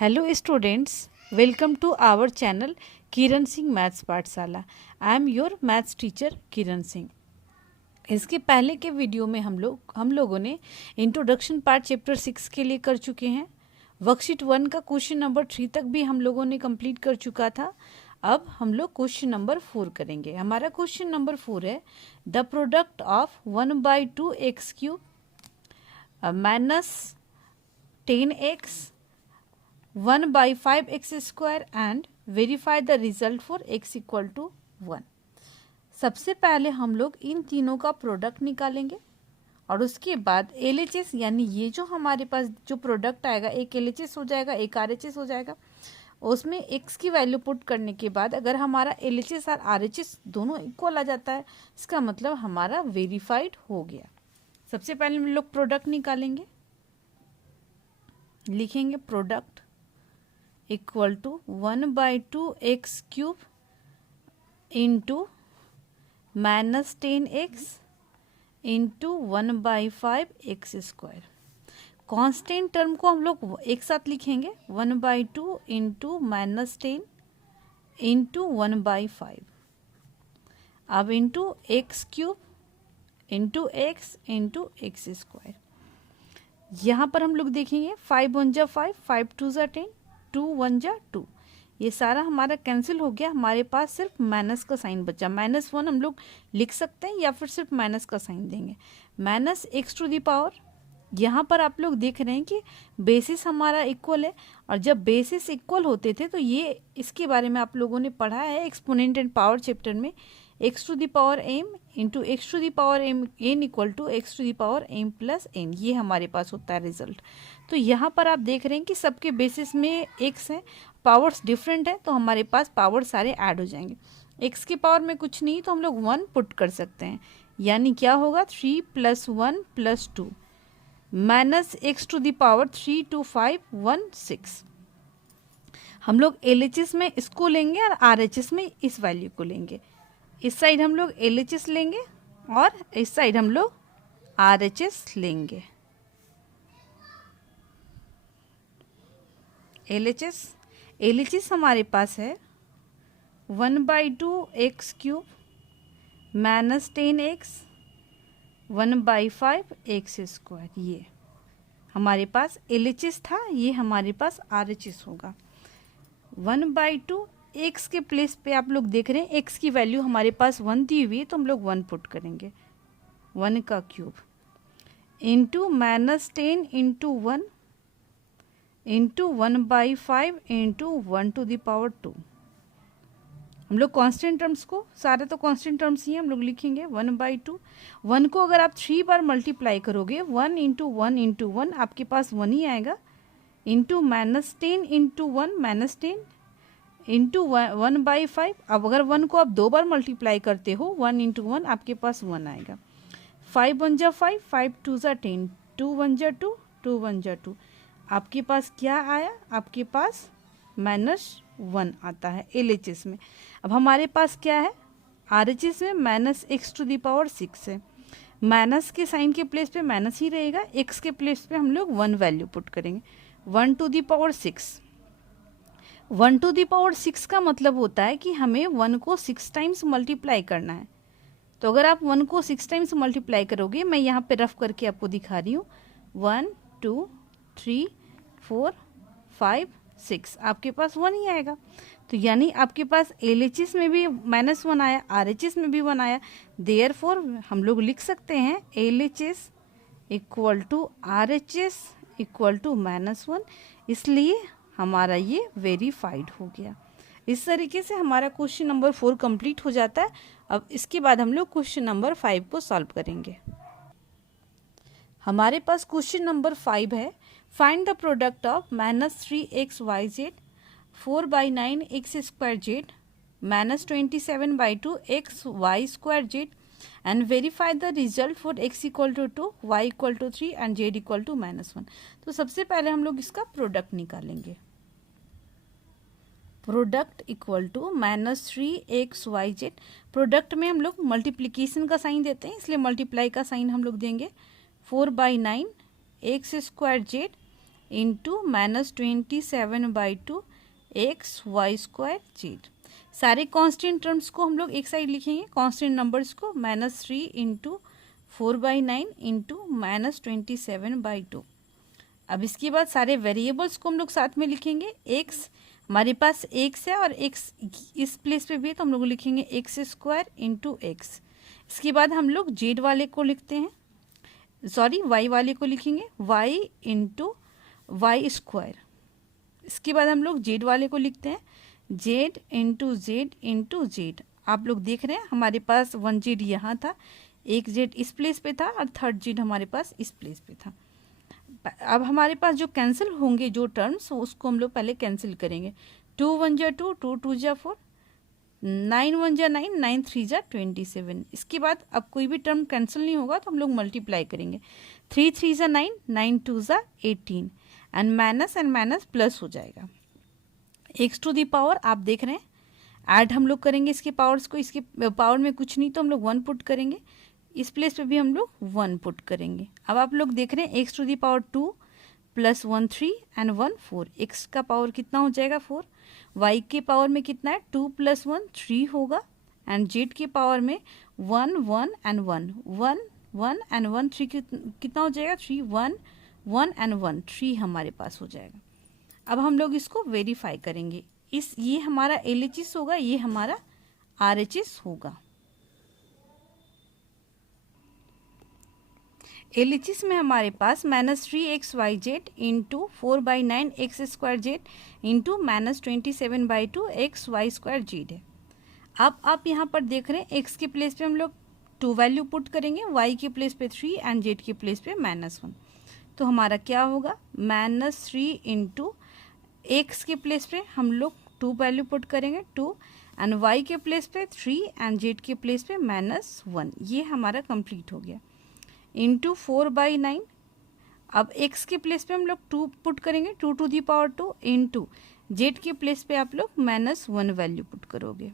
Hello students, welcome to our channel Kiran Singh maths Pathshala. I am your maths teacher Kiran Singh. इसके पहले के video में हम लोगों ने इंट्रोडक्शन पार्ट चैप्टर 6 के लिए कर चुके हैं। वर्कशीट 1 का क्वेश्चन नंबर 3 तक भी हम लोगों ने कंप्लीट कर चुका था। अब हम लोग क्वेश्चन नंबर 4 करेंगे। हमारा क्वेश्चन नंबर 4 है the product of 1/2 x cube minus 10x 1/5 x square and verify the result for x equal to 1। सबसे पहले हम लोग इन तीनों का प्रोडक्ट निकालेंगे और उसके बाद LHS यानी ये जो हमारे पास जो प्रोडक्ट आएगा, एक LHS हो जाएगा, एक RHS हो जाएगा। उसमें x की वैल्यू पुट करने के बाद अगर हमारा LHS और RHS दोनों इक्वल आ जाता है, इसका मतलब हमारा वेरीफाइड हो गया। सबसे पहले हम लोग प्रोडक्ट निकालेंगे, लिखेंगे product equal to 1/2 x cube into minus 10x into 1/5 x square. Constant term को हम लोग एक साथ लिखेंगे 1/2 इंटू माइनस 10 इंटू 1/5। अब into x cube into x into x square. यहाँ पर हम लोग देखेंगे 5 1 जा 5, 5 2 जा 10, 2 1 जा 2। ये सारा हमारा कैंसिल हो गया, हमारे पास सिर्फ माइनस का साइन बचा। -1 हम लोग लिख सकते हैं या फिर सिर्फ माइनस का साइन देंगे। Minus x to the power, यहाँ पर आप लोग देख रहे हैं कि बेसिस हमारा इक्वल है, और जब बेसिस इक्वल होते थे तो ये इसके बारे में आप लोगों ने पढ़ा है एक्सपोनेंट एंड पावर चैप्टर में। X to the power m into x to the power m n equal to x to the power m plus n, ये हमारे पास होता है रिजल्ट। तो यहाँ पर आप देख रहे हैं कि सबके बेसिस में एक्स है, पावर्स डिफरेंट है, तो हमारे पास पावर सारे ऐड हो जाएंगे। एक्स की पावर में कुछ नहीं तो हम लोग 1 पुट कर सकते हैं, यानी क्या होगा 3 + 1 + 2 minus x to the power 3 2 5 1 6। हम लोग LHS में इसको लेंगे और RHS में इस वैल्यू को लेंगे। इस साइड हम लोग LHS लेंगे और इस साइड हम लोग RHS लेंगे। LHS हमारे पास है 1/2 x cube minus 10x 1/5 x square. ये हमारे पास LHS था, ये हमारे पास RHS होगा। 1/2 एक्स के प्लेस पे आप लोग देख रहे हैं एक्स की वैल्यू हमारे पास 1 दी हुई है, तो हम लोग 1 पुट करेंगे, 1 का cube into minus 10 into 1 into 1/5 into 1 to the power 2। हम लोग कांस्टेंट टर्म्स को, सारे तो कांस्टेंट टर्म्स ही हैं, हम लोग लिखेंगे 1/2। 1 को अगर आप 3 बार मल्टीप्लाई करोगे 1 इंटू 1 इंटू 1 आपके पास 1 ही आएगा, into minus 10 into 1 minus 10 into 1/5। अब अगर 1 को आप 2 बार मल्टीप्लाई करते हो 1 इंटू 1 आपके पास 1 आएगा। 5 1 जा 5, 5 2 जा 10, 2 1 जा 2, 2 1 जा 2। आपके पास क्या आया, आपके पास -1 आता है LHS में। अब हमारे पास क्या है RHS में minus x to the power 6 है। माइनस के साइन के प्लेस पे माइनस ही रहेगा, एक्स के प्लेस पे हम लोग 1 वैल्यू पुट करेंगे, 1 to the power 6। 1 to the power 6 का मतलब होता है कि हमें 1 को 6 टाइम्स मल्टीप्लाई करना है। तो अगर आप 1 को 6 टाइम्स मल्टीप्लाई करोगे, मैं यहाँ पे रफ करके आपको दिखा रही हूँ, 1 2 3 4 5 6, आपके पास 1 ही आएगा। तो यानी आपके पास LHS में भी -1 आया, RHS में भी 1 आया। देयरफॉर हम लोग लिख सकते हैं LHS equal to RHS equal to -1, इसलिए हमारा ये वेरीफाइड हो गया। इस तरीके से हमारा क्वेश्चन नंबर 4 कंप्लीट हो जाता है। अब इसके बाद हम लोग क्वेश्चन नंबर 5 को सॉल्व करेंगे। हमारे पास क्वेश्चन नंबर 5 है find the product of -3xyz 4/9 x square z -27/2 xy² z and verify the result for x equal to 2 y equal to 3 and z equal to -1। तो सबसे पहले हम लोग इसका प्रोडक्ट निकालेंगे। Product equal to -3xyz। Product में हम लोग मल्टीप्लिकेशन का साइन देते हैं, इसलिए मल्टीप्लाई का साइन हम लोग देंगे। 4/9 x square z into -27/2 x y square z. सारे कांस्टेंट टर्म्स को हम लोग एक साइड लिखेंगे, कांस्टेंट नंबर्स को -3 इंटू 4/9 इंटू -27/2। अब इसके बाद सारे वेरिएबल्स को हम लोग साथ में लिखेंगे। एक्स हमारे पास एक्स है और एक्स इस प्लेस पे भी है तो हम लोग लिखेंगे एक्स स्क्वायर इंटू एक्स। इसके बाद हम लोग जेड वाले को लिखते हैं, सॉरी वाई वाले को लिखेंगे वाई इंटू वाई स्क्वायर। इसके बाद हम लोग जेड वाले को लिखते हैं Z into Z into Z. आप लोग देख रहे हैं हमारे पास 1 जेड यहाँ था, एक जेड इस प्लेस पे था और 3rd जेड हमारे पास इस प्लेस पे था। अब हमारे पास जो कैंसिल होंगे जो टर्म्स उसको हम लोग पहले कैंसिल करेंगे। 2 1 जा 2, 2 2 जा 4, 9 1 जा 9, 9 3 जा 27। इसके बाद अब कोई भी टर्म कैंसिल नहीं होगा तो हम लोग मल्टीप्लाई करेंगे। 3 3 जा 9, 9 2 जा 18 एंड माइनस प्लस हो जाएगा। एक्स टू दी पावर आप देख रहे हैं ऐड हम लोग करेंगे इसके पावर्स को, इसके पावर में कुछ नहीं तो हम लोग 1 पुट करेंगे, इस प्लेस पे भी हम लोग 1 पुट करेंगे। अब आप लोग देख रहे हैं x to the power 2 + 1 3 and 1 4। X का पावर कितना हो जाएगा 4, वाई के पावर में कितना है 2 + 1 3 होगा एंड जेड के पावर में 1 1 एंड 1 1 1 एंड 1 3 कितना हो जाएगा 3 1 1 एंड 1 3 हमारे पास हो जाएगा। अब हम लोग इसको वेरीफाई करेंगे, ये हमारा LHS होगा, ये हमारा RHS होगा। LHS में हमारे पास -3xyz into 4/9 x square z into -27/2 x y square z है। अब आप यहाँ पर देख रहे हैं x के प्लेस पे हम लोग 2 वैल्यू पुट करेंगे, y के प्लेस पे 3 एंड z के प्लेस पे -1। तो हमारा क्या होगा -3 इंटू एक्स के प्लेस पे हम लोग 2 वैल्यू पुट करेंगे 2 एंड y के प्लेस पे 3 एंड z के प्लेस पे -1। ये हमारा कंप्लीट हो गया इंटू 4/9। अब x के प्लेस पे हम लोग 2 पुट करेंगे 2 to the power 2 into z के प्लेस पे आप लोग -1 वैल्यू पुट करोगे,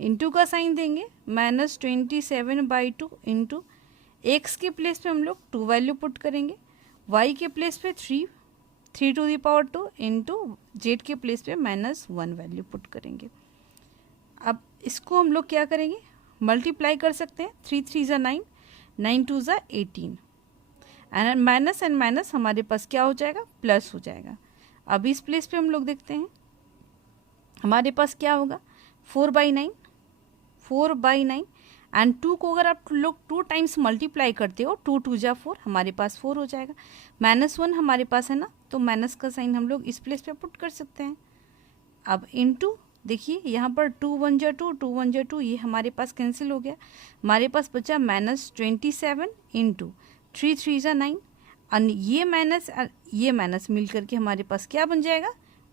इंटू का साइन देंगे -27/2 इंटू एक्स के प्लेस पे हम लोग 2 वैल्यू पुट करेंगे, y के प्लेस पे 3 टू दी पावर 2 इंटू जेड के प्लेस पे -1 वैल्यू पुट करेंगे। अब इसको हम लोग क्या करेंगे मल्टीप्लाई कर सकते हैं, 3 3 जा 9, 9 2 जा 18 एंड माइनस हमारे पास क्या हो जाएगा प्लस हो जाएगा। अब इस प्लेस पे हम लोग देखते हैं हमारे पास क्या होगा 4/9 एंड 2 को अगर आप लोग 2 टाइम्स मल्टीप्लाई करते हो 2 2 जा 4 हमारे पास 4 हो जाएगा। -1 हमारे पास है ना तो माइनस का साइन हम लोग इस प्लेस पे पुट कर सकते हैं। अब इनटू देखिए यहाँ पर 2 1 जा 2, 2 1 जा 2, ये हमारे पास कैंसिल हो गया, हमारे पास बचा -27 इंटू 3 3 जा 9 और ये माइनस मिल करके हमारे पास क्या बन जाएगा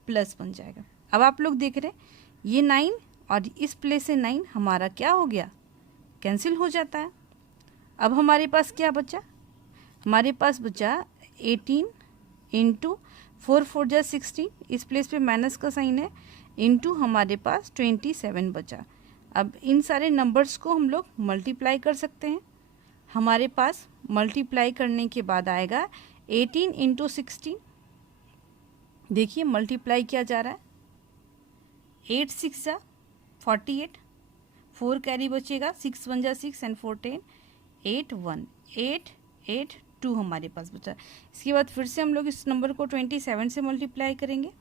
प्लस बन जाएगा। अब आप लोग देख रहे हैं ये 9 और इस प्लेस से 9 हमारा क्या हो गया कैंसिल हो जाता है। अब हमारे पास क्या बचा, हमारे पास बचा 18 इंटू 4 4 जा 16, इस प्लेस पे माइनस का साइन है इंटू हमारे पास 27 बचा। अब इन सारे नंबर्स को हम लोग मल्टीप्लाई कर सकते हैं, हमारे पास मल्टीप्लाई करने के बाद आएगा 18 इंटू 16। देखिए मल्टीप्लाई किया जा रहा है 8 6 जा 48, 4 कैरी बचेगा 6 1 जा 6 एंड 4 10 8 1 8 8 2 हमारे पास बचा। इसके बाद फिर से हम लोग इस नंबर को 27 से मल्टीप्लाई करेंगे,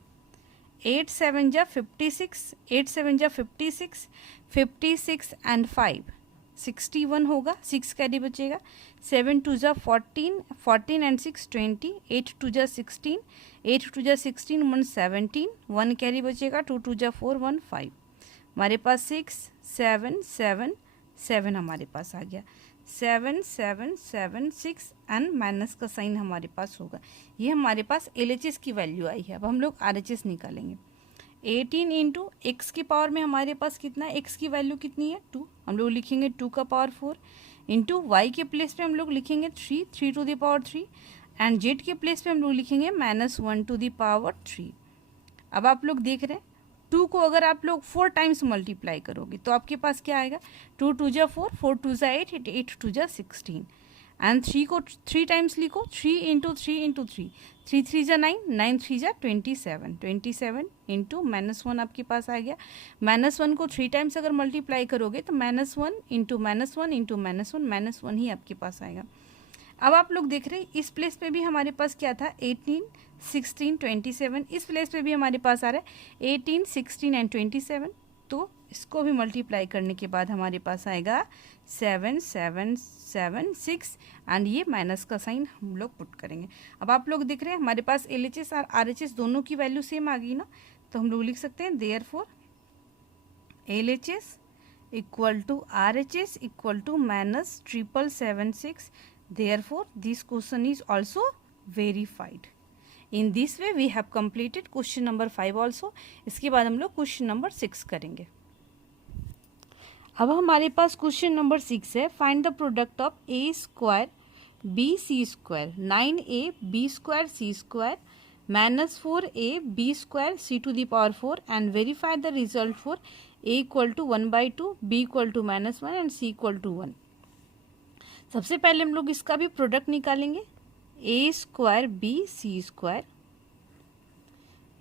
8 7 जा 56, 8 7 जा 56, 56 एंड 5 61 होगा, 6 कैरी बचेगा, 7 2 जा 14, 14 एंड 6 20, 8 2 जा 16, 8 2 जा 16 1 17, 1 कैरी बचेगा, 2 2 जा 4 1 5, हमारे पास 6 7 7 7 हमारे पास आ गया, 7 7 7 6 एंड माइनस का साइन हमारे पास होगा। ये हमारे पास LHS की वैल्यू आई है। अब हम लोग RHS निकालेंगे। 18 इंटू एक्स की पावर में हमारे पास कितना है, एक्स की वैल्यू कितनी है 2, हम लोग लिखेंगे 2 का पावर 4 इंटू वाई के प्लेस पे हम लोग लिखेंगे 3 3 to the power 3 and z के प्लेस पे हम लोग लिखेंगे -1 टू द पावर 3। अब आप लोग देख रहे हैं 2 को अगर आप लोग 4 टाइम्स मल्टीप्लाई करोगे तो आपके पास क्या आएगा 2 2 जा 4, 4 2 जा 8, 8 2 जा 16 एंड 3 को 3 टाइम्स लिखो, 3 इंटू 3 इंटू 3, 3 3 जा 9, 9 3 जा 27, 27 इंटू -1 आपके पास आ गया। -1 को 3 टाइम्स अगर मल्टीप्लाई करोगे तो -1 इंटू -1 इंटू -1 ही आपके पास आएगा। अब आप लोग देख रहे हैं इस प्लेस पे भी हमारे पास क्या था, 18 16 27, इस प्लेस पे भी हमारे पास आ रहा है 18 16 एंड 27, तो इसको भी मल्टीप्लाई करने के बाद हमारे पास आएगा 7 7 7 6 एंड ये माइनस का साइन हम लोग पुट करेंगे। अब आप लोग देख रहे हैं हमारे पास LHS और RHS दोनों की वैल्यू सेम आ गई ना, तो हम लोग लिख सकते हैं therefore LHS equal to RHS equal to -776, therefore this question is also verified. In this way we have completed question number 5 also. इसके बाद हम लोग क्वेश्चन नंबर 6 करेंगे। अब हमारे पास क्वेश्चन नंबर 6 है, find the product of a square b c square 9a b square c square -4a b square c to the power 4 and verify the result for a equal to 1/2, b equal to -1 and c equal to 1। सबसे पहले हम लोग इसका भी product निकालेंगे, a square b c square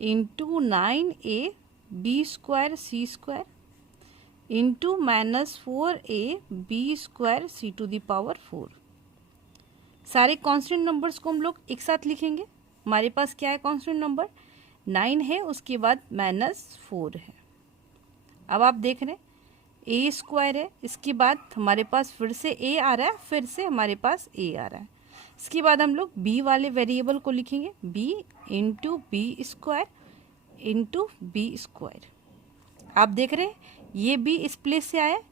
into 9a b square c square into -4a b square c to the power 4। सारे constant numbers को हम लोग एक साथ लिखेंगे। हमारे पास क्या है कांस्टेंट नंबर, 9 है, उसके बाद -4 है। अब आप देख रहे हैं a स्क्वायर है, इसके बाद हमारे पास फिर से a आ रहा है, फिर से हमारे पास a आ रहा है। इसके बाद हम लोग b वाले वेरिएबल को लिखेंगे, b into b square into b square. आप देख रहे हैं ये b इस प्लेस से आया है,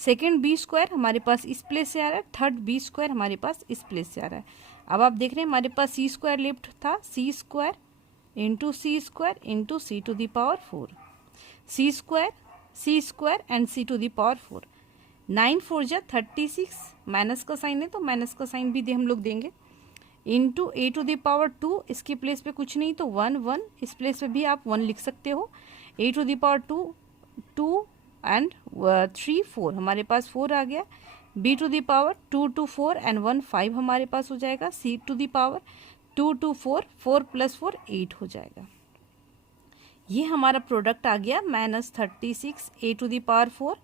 सेकेंड b स्क्वायर हमारे पास इस प्लेस से आ रहा है, थर्ड b स्क्वायर हमारे पास इस प्लेस से आ रहा है। अब आप देख रहे हैं हमारे पास c स्क्वायर लेफ्ट था, c square into c square into c to the power 4, c square and c to the power 4। 9 4 जा 36, माइनस का साइन है तो माइनस का साइन भी हम लोग देंगे, into a to the power 2, इसके प्लेस पे कुछ नहीं तो 1 1, इस प्लेस पे भी आप 1 लिख सकते हो, a to the power 2 2 and 3 4, हमारे पास 4 आ गया, b to the power 2 2 4 and 1 5 हमारे पास हो जाएगा, c टू द पावर 2 2 4 4 + 4 8 हो जाएगा। ये हमारा प्रोडक्ट आ गया -36 a to the power 4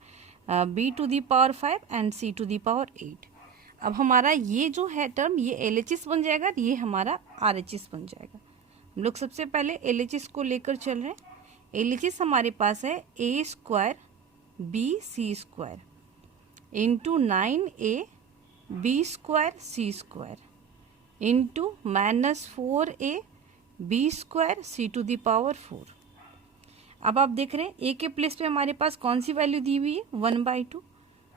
b to the power 5 and c to the power 8। अब हमारा ये जो है टर्म ये LHS बन जाएगा, ये हमारा RHS बन जाएगा। हम लोग सबसे पहले LHS को लेकर चल रहे हैं। LHS हमारे पास है a square b c square into 9a b square c square into -4a b square c to the power 4। अब आप देख रहे हैं a के प्लेस पे हमारे पास कौन सी वैल्यू दी हुई है, 1/2,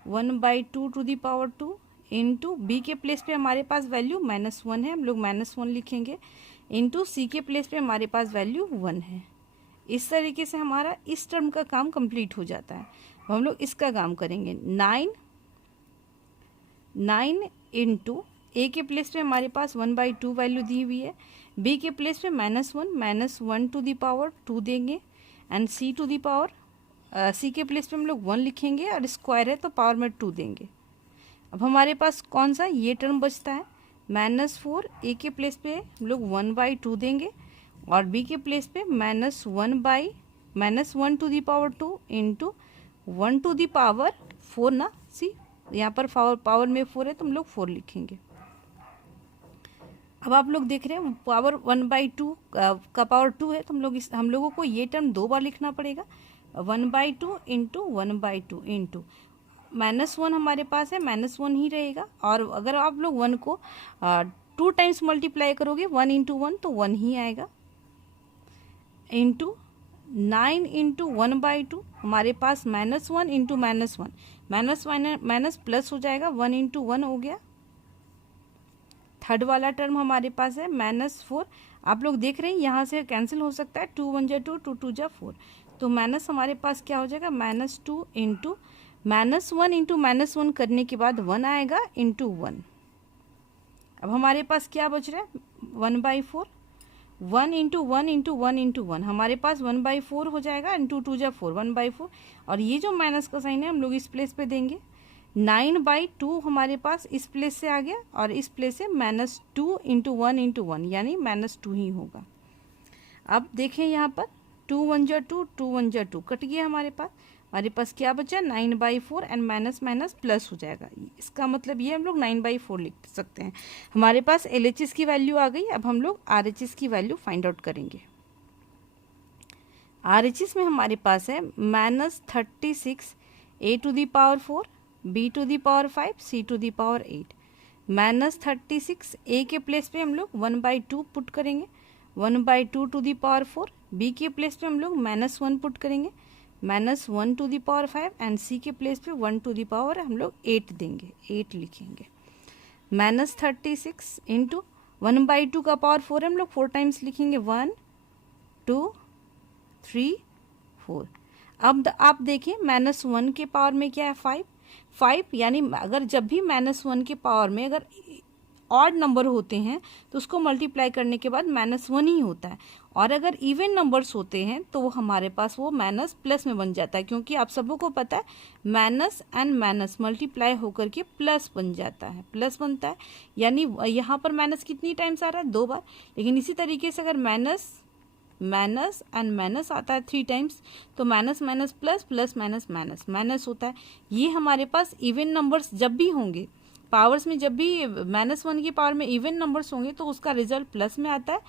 1/2 to the power 2 into b के प्लेस पे हमारे पास वैल्यू -1 है, हम लोग -1 लिखेंगे, इंटू c के प्लेस पे हमारे पास वैल्यू 1 है। इस तरीके से हमारा इस टर्म का काम कंप्लीट हो जाता है। हम लोग इसका काम करेंगे, 9 इंटू a के प्लेस पे हमारे पास 1/2 वैल्यू दी हुई है, b के प्लेस पे -1 टू द पावर 2 देंगे and c to the power c के प्लेस पे हम लोग 1 लिखेंगे और स्क्वायर है तो पावर में 2 देंगे। अब हमारे पास कौन सा ये टर्म बचता है, -4, a के प्लेस पे हम लोग 1/2 देंगे और b के प्लेस पे -1 to the power 2 into 1 to the power 4 ना, सी यहाँ पर पावर में 4 है तो हम लोग 4 लिखेंगे। अब आप लोग देख रहे हैं पावर 1/2 का पावर 2 है तो हम लोगों को ये टर्म 2 बार लिखना पड़ेगा, 1/2 इंटू 1/2 इंटू -1 हमारे पास है, -1 ही रहेगा। और अगर आप लोग 1 को 2 टाइम्स मल्टीप्लाई करोगे 1 इंटू 1 तो 1 ही आएगा, इंटू 9 इंटू 1/2 हमारे पास -1 इंटू -1, माइनस प्लस हो जाएगा, 1 इंटू 1 हो गया। थर्ड वाला टर्म हमारे पास है -4, आप लोग देख रहे हैं यहाँ से कैंसिल हो सकता है, 2 1 जा 2 2 2 जा 4, तो माइनस हमारे पास क्या हो जाएगा, -2 इंटू -1 इंटू -1 करने के बाद 1 आएगा इंटू 1। अब हमारे पास क्या बच रहा है, 1/4, 1 इंटू 1 इंटू 1 इंटू 1 हमारे पास 1/4 हो जाएगा, इंटू 2 जा 4, 1/4। और ये जो माइनस का साइन है हम लोग इस प्लेस पे देंगे, 9/2 हमारे पास इस प्लेस से आ गया और इस प्लेस से -2 × 1 यानी -2 ही होगा। अब देखें यहाँ पर 2 1 जा 2, 2 1 जा 2, कट गया हमारे पास क्या बचा 9/4 एंड माइनस माइनस प्लस हो जाएगा। इसका मतलब ये हम लोग 9/4 लिख सकते हैं। हमारे पास LHS की वैल्यू आ गई। अब हम लोग RHS की वैल्यू फाइंड आउट करेंगे। RHS में हमारे पास है -36 A⁴, B⁴, C⁴, -36 A के प्लेस पे हम लोग 1/2 पुट करेंगे, 1/2⁴, B के प्लेस पे हम लोग -1 पुट करेंगे, -1⁵, एंड C के प्लेस पे 1 हम लोग 8 देंगे, 8 लिखेंगे। -36 इंटू 1/2 का पावर 4 हम लोग 4 टाइम्स लिखेंगे, 1 2 3 4। अब आप देखिए -1 के पावर में क्या है 5, यानी अगर जब भी -1 के पावर में अगर ऑड नंबर होते हैं तो उसको मल्टीप्लाई करने के बाद -1 ही होता है, और अगर इवन नंबर्स होते हैं तो वो हमारे पास वो माइनस प्लस में बन जाता है, क्योंकि आप सबों को पता है माइनस एंड माइनस मल्टीप्लाई होकर के प्लस बन जाता है, प्लस बनता है। यानी यहाँ पर माइनस कितनी टाइम्स आ रहा है 2 बार, लेकिन इसी तरीके से अगर माइनस एंड माइनस आता है 3 टाइम्स तो minus minus plus, plus minus minus minus होता है। ये हमारे पास इवन नंबर्स जब भी होंगे, पावर्स में जब भी -1 की पावर में इवन नंबर्स होंगे तो उसका रिजल्ट प्लस में आता है,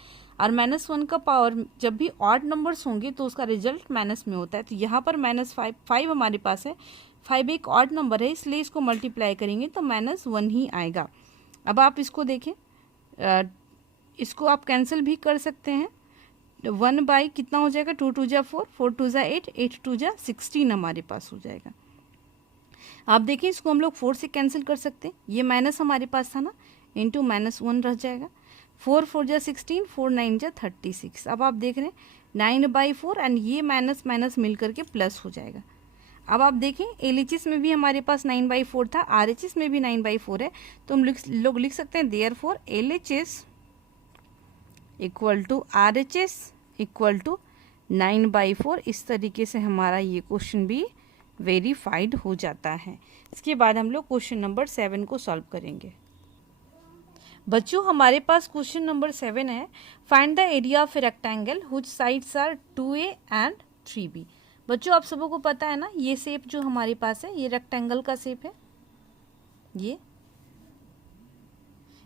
और -1 का पावर जब भी ऑड नंबर्स होंगे तो उसका रिजल्ट माइनस में होता है। तो यहाँ पर -5 हमारे पास है, 5 एक ऑड नंबर है, इसलिए इसको मल्टीप्लाई करेंगे तो -1 ही आएगा। अब आप इसको देखें, इसको आप कैंसिल भी कर सकते हैं। 1 बाई कितना हो जाएगा 2 2 जा 4, 4 2 जा 8, 8 2 जा 16 हमारे पास हो जाएगा। आप देखें इसको हम लोग 4 से कैंसिल कर सकते हैं, ये माइनस हमारे पास था ना, इंटू -1 रह जाएगा। 4 4 जा 16, 4 9 जा 36। अब आप देख रहे हैं 9/4 एंड ये माइनस माइनस मिल करके प्लस हो जाएगा। अब आप देखें LHS में भी हमारे पास 9/4 था, RHS में भी 9/4 है, तो हम लोग लिख सकते हैं देयरफॉर LHS = RHS = 9/4। इस तरीके से हमारा ये क्वेश्चन भी वेरीफाइड हो जाता है। इसके बाद हम लोग क्वेश्चन नंबर 7 को सॉल्व करेंगे। बच्चों हमारे पास क्वेश्चन नंबर 7 है, find the area of a rectangle हुच sides are 2A and 3B। बच्चों आप सबों को पता है ना, ये शेप जो हमारे पास है ये रेक्टेंगल का शेप है,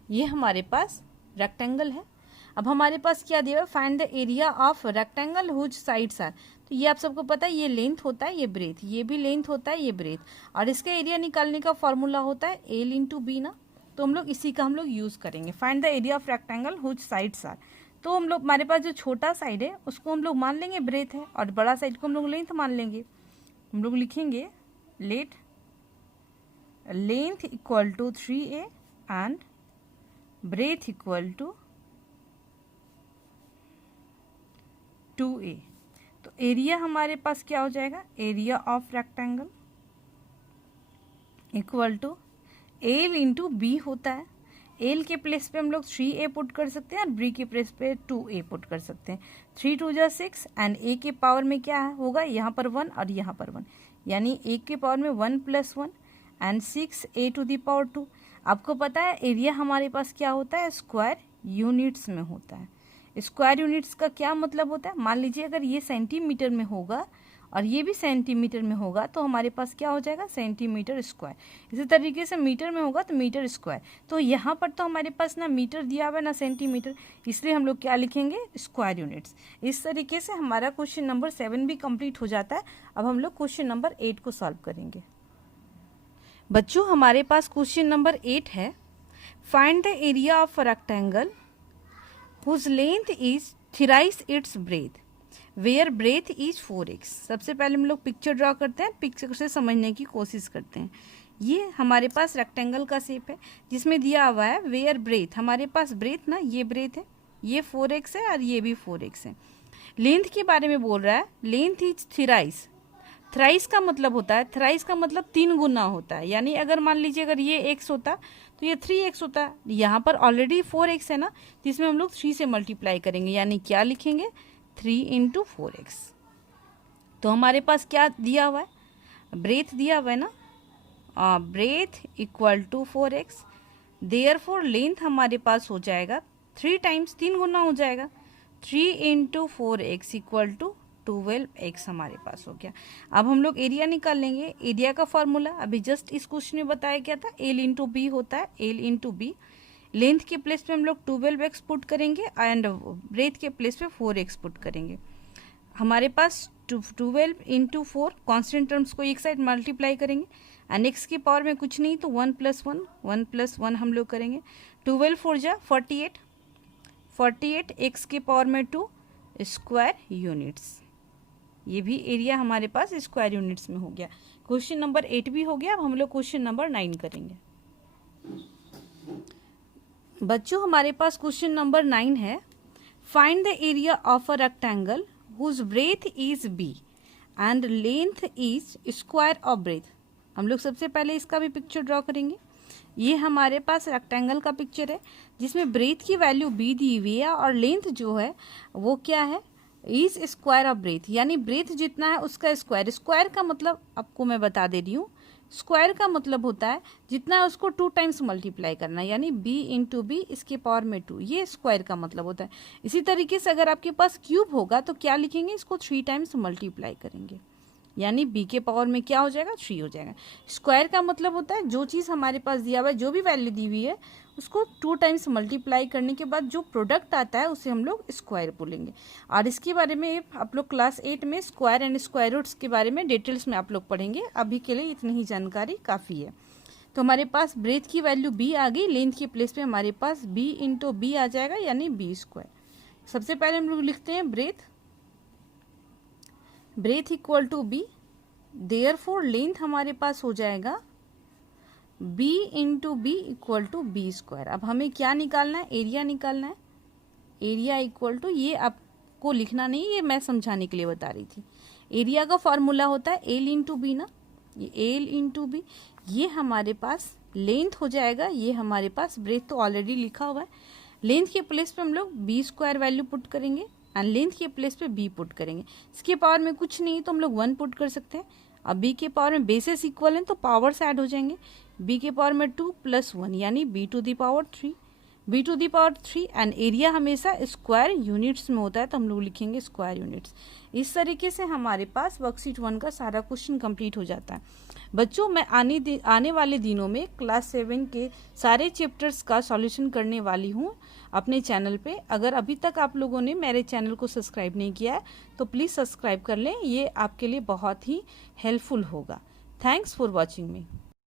ये हमारे पास रेक्टेंगल है। अब हमारे पास क्या दिया है, find the area of rectangle हुच sides are, तो ये आप सबको पता है ये लेंथ होता है, ये ब्रेथ, ये भी लेंथ होता है, ये ब्रेथ, और इसका एरिया निकालने का फॉर्मूला होता है L × B ना, तो हम लोग इसी का हम लोग यूज़ करेंगे। Find the area of rectangle हुच sides are, तो हम लोग हमारे पास जो छोटा साइड है उसको हम लोग मान लेंगे ब्रेथ है, और बड़ा साइड को हम लोग लेंथ मान लेंगे। हम लोग लिखेंगे length = 3A and breadth = 2A। तो एरिया हमारे पास क्या हो जाएगा, area of rectangle = L × B होता है। L के प्लेस पे हम लोग 3A पुट कर सकते हैं और B के प्लेस पे 2A पुट कर सकते हैं। 3 2 जा 6 एंड A के पावर में क्या होगा, यहाँ पर 1 और यहाँ पर 1, यानी A के पावर में 1 + 1 एंड 6A⁴ 2। आपको पता है एरिया हमारे पास क्या होता है, स्क्वायर यूनिट्स में होता है। स्क्वायर यूनिट्स का क्या मतलब होता है, मान लीजिए अगर ये सेंटीमीटर में होगा और ये भी सेंटीमीटर में होगा तो हमारे पास क्या हो जाएगा, सेंटीमीटर स्क्वायर। इसी तरीके से मीटर में होगा तो मीटर स्क्वायर। तो यहाँ पर तो हमारे पास ना मीटर दिया हुआ है ना सेंटीमीटर, इसलिए हम लोग क्या लिखेंगे, स्क्वायर यूनिट्स। इस तरीके से हमारा क्वेश्चन नंबर 7 भी कंप्लीट हो जाता है। अब हम लोग क्वेश्चन नंबर 8 को सॉल्व करेंगे। बच्चों हमारे पास क्वेश्चन नंबर 8 है, find the area of rectangle whose length is thrice its breadth where breadth is 4x। सबसे पहले हम लोग पिक्चर ड्रॉ करते हैं, पिक्चर से समझने की कोशिश करते हैं। ये हमारे पास रेक्टेंगल का शेप है जिसमें दिया हुआ है वेयर ब्रेथ, हमारे पास ब्रेथ ना, ये ब्रेथ है, ये 4x है और ये भी 4x है। लेंथ के बारे में बोल रहा है, लेंथ इज थ्राइस। थ्राइस का मतलब होता है, थ्राइस का मतलब 3 गुना होता है, यानी अगर मान लीजिए अगर ये x होता तो ये 3x होता है। यहाँ पर ऑलरेडी 4x है ना, जिसमें हम लोग 3 से मल्टीप्लाई करेंगे, यानी क्या लिखेंगे 3 × 4x। तो हमारे पास क्या दिया हुआ है, ब्रेथ दिया हुआ है ना, breadth equal to 4x, therefore length हमारे पास हो जाएगा 3 टाइम्स, 3 गुना हो जाएगा, 3 into 4x equal to 12x हमारे पास हो गया। अब हम लोग एरिया निकाल लेंगे। एरिया का फॉर्मूला अभी जस्ट इस क्वेश्चन में बताया गया था, एल इंटू बी होता है, एल इंटू बी। लेंथ के प्लेस पे हम लोग 12x पुट करेंगे एंड ब्रेथ के प्लेस पे 4x पुट करेंगे। हमारे पास 12 इंटू 4 कॉन्स्टेंट टर्म्स को एक साइड मल्टीप्लाई करेंगे एंड x की पावर में कुछ नहीं तो 1 प्लस 1 हम लोग करेंगे। 12 4 जा 48, 48 x की पावर में 2 स्क्वायर यूनिट्स। ये भी एरिया हमारे पास स्क्वायर यूनिट्स में हो गया। क्वेश्चन नंबर 8 भी हो गया। अब हम लोग क्वेश्चन नंबर 9 करेंगे। बच्चों हमारे पास क्वेश्चन नंबर 9 है, find the area of a rectangle whose breadth is b and length is square of breadth. हम लोग सबसे पहले इसका भी पिक्चर ड्रॉ करेंगे। ये हमारे पास रेक्टेंगल का पिक्चर है जिसमें ब्रेथ की वैल्यू b दी हुई है और लेंथ जो है वो क्या है, इज स्क्वायर ऑफ ब्रेथ, यानी ब्रेथ जितना है उसका स्क्वायर। स्क्वायर का मतलब आपको मैं बता दे रही हूँ, स्क्वायर का मतलब होता है जितना है उसको 2 टाइम्स मल्टीप्लाई करना, यानी b इंटू बी इसके पावर में 2, ये स्क्वायर का मतलब होता है। इसी तरीके से अगर आपके पास क्यूब होगा तो क्या लिखेंगे, इसको 3 टाइम्स मल्टीप्लाई करेंगे, यानी b के पावर में क्या हो जाएगा, 3 हो जाएगा। स्क्वायर का मतलब होता है जो चीज़ हमारे पास दिया हुआ है, जो भी वैल्यू दी हुई है उसको 2 टाइम्स मल्टीप्लाई करने के बाद जो प्रोडक्ट आता है उसे हम लोग स्क्वायर बोलेंगे। और इसके बारे में आप लोग क्लास 8 में स्क्वायर एंड स्क्वायर रूट्स के बारे में डिटेल्स में आप लोग पढ़ेंगे। अभी के लिए इतनी ही जानकारी काफ़ी है। तो हमारे पास ब्रेथ की वैल्यू b आ गई, लेंथ के प्लेस पे हमारे पास b इंटू बी आ जाएगा, यानी b स्क्वायर। सबसे पहले हम लोग लिखते हैं breadth equal to b, therefore length हमारे पास हो जाएगा b into B equal to B square. अब हमें क्या निकालना है, एरिया निकालना है। एरिया इक्वल टू, ये आपको लिखना नहीं, ये मैं समझाने के लिए बता रही थी। एरिया का फॉर्मूला होता है एल इंटू बी ना, ये एल इंटू बी, ये हमारे पास लेंथ हो जाएगा, ये हमारे पास ब्रेथ तो ऑलरेडी लिखा हुआ है। लेंथ के प्लेस पे हम लोग बी स्क्वायर वैल्यू पुट करेंगे एंड लेंथ के प्लेस पे b पुट करेंगे। इसके पावर में कुछ नहीं तो हम लोग 1 पुट कर सकते हैं। अब b के पावर में बेसेस इक्वल हैं तो पावर्स ऐड हो जाएंगे। b के पावर में 2 प्लस 1 यानी b to the power 3, b to the power 3 and area हमेशा स्क्वायर यूनिट्स में होता है तो हम लोग लिखेंगे स्क्वायर यूनिट्स। इस तरीके से हमारे पास वर्कशीट 1 का सारा क्वेश्चन कंप्लीट हो जाता है। बच्चों मैं आने वाले दिनों में क्लास 7 के सारे चैप्टर्स का सॉल्यूशन करने वाली हूँ अपने चैनल पे। अगर अभी तक आप लोगों ने मेरे चैनल को सब्सक्राइब नहीं किया है तो प्लीज़ सब्सक्राइब कर लें, ये आपके लिए बहुत ही हेल्पफुल होगा। Thanks for watching me.